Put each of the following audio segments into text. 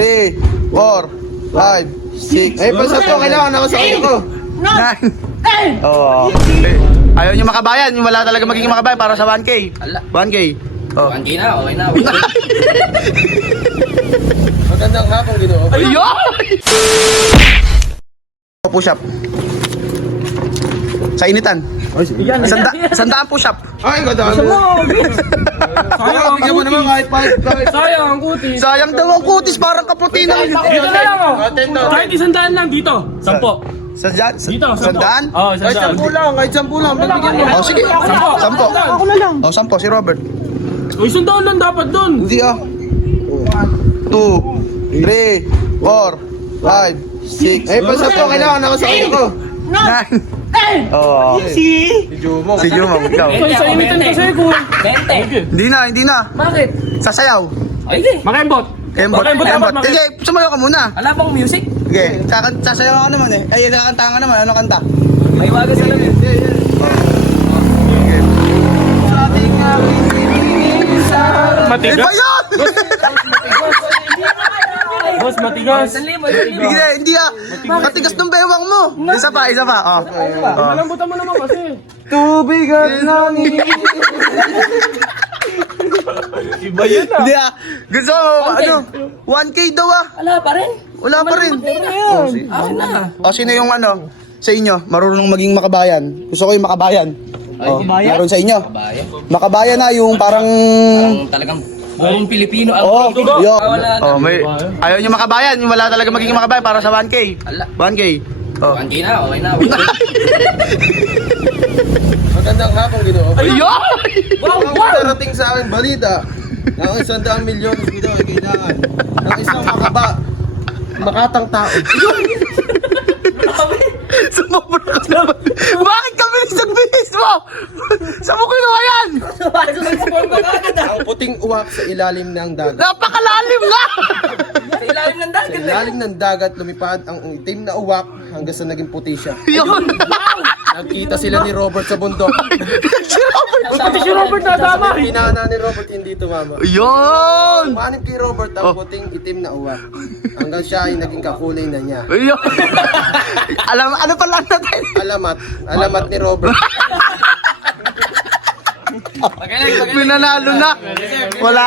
3, 4, 5, 6. Ay, basta po, kailangan ako sa ko. 9. Oh. Ayaw nyo makabayan, yung wala talaga magiging makabayan para sa 1K. 1K. Oh. 1K na, okay na. Magandang hapon, Ginoo. Ayun! Push up. Sa initan. Sandaan push up. Ay, ganda mo. Sayang, bigyan mo naman kahit Sayang ang kutis. Sayang daw ang kutis, parang kaputi na. Dito na lang oh. Kahit 100 lang dito. 10. Sandaan? Dito, 10. Sandaan? Oo, kahit 100. 10 lang, kahit 10 lang. Bigyan mo. Oh, sige. 10. Ako na lang. Oh, 10 si Robert. O, 100 lang dapat doon. Hindi ah. 2, 3, 4, 5, 6. Ay, basta po, kailangan ako sa ko. 9. Oh. Si Jumo. Si Jumong, ikaw. Sa initan kasi ko. 20. Hindi na. Bakit? Sasayaw. Ay, di. Makembot. Kembot. dapat, Makembot. Sige, sumayaw ka muna. Wala bang music? Sige, sasayaw ka naman eh. Ay, kakanta ka naman. Ano kanta? May wagas sa lamin. Matigas. Iba yun! Boss, matigas. Hindi ah. Matigas ng bewang mo. Isa pa. Oh. Malambutan mo naman kasi. Tubig at langit. Iba yun ah. Hindi ah. Gusto mo, ano? 1K daw ah. Wala pa rin. Wala pa rin. Akin na. O, sino yung ano? Sa inyo, marunong maging makabayan. Gusto ko yung makabayan. O, meron sa inyo. Kabayan. Makabayan na yung parang... Parang talagang buong Pilipino ang Oh, Pilipino. yun. Wala na. Oh, may... Ayaw nyo makabayan, yung wala talaga magiging makabayan para sa 1K. 1K. Oh. 1K na, okay na. Magandang hapon, Ginoo. Ayun! Ang darating sa akin balita na ang 100 milyon daw ay kailangan ng isang makatang tao. Sumobra ka naman. Bakit ka bilis mo? Saan mo kinuha yan? Ang puting uwak sa ilalim ng dagat. Napakalalim nga! Sa ilalim ng Sa dagat. ilalim ng dagat lumipad ang itim na uwak hanggang sa naging puti siya. Yun! Nagkita sila ni Robert sa bundok. Si Robert! Pati si Robert na tama. Pinana ni Robert hindi tumama. Yun! Umanib kay Robert ang puting itim na uwak hanggang siya ay naging kakulay na niya. Ayun! Ano pala natin? Alamat ni Robert. Pinanalo na! Wala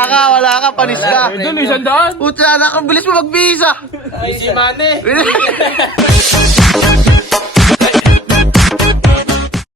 ka, panis ka. Doon, 100. Puta, nakabilis mo mag-visa! Si Mane.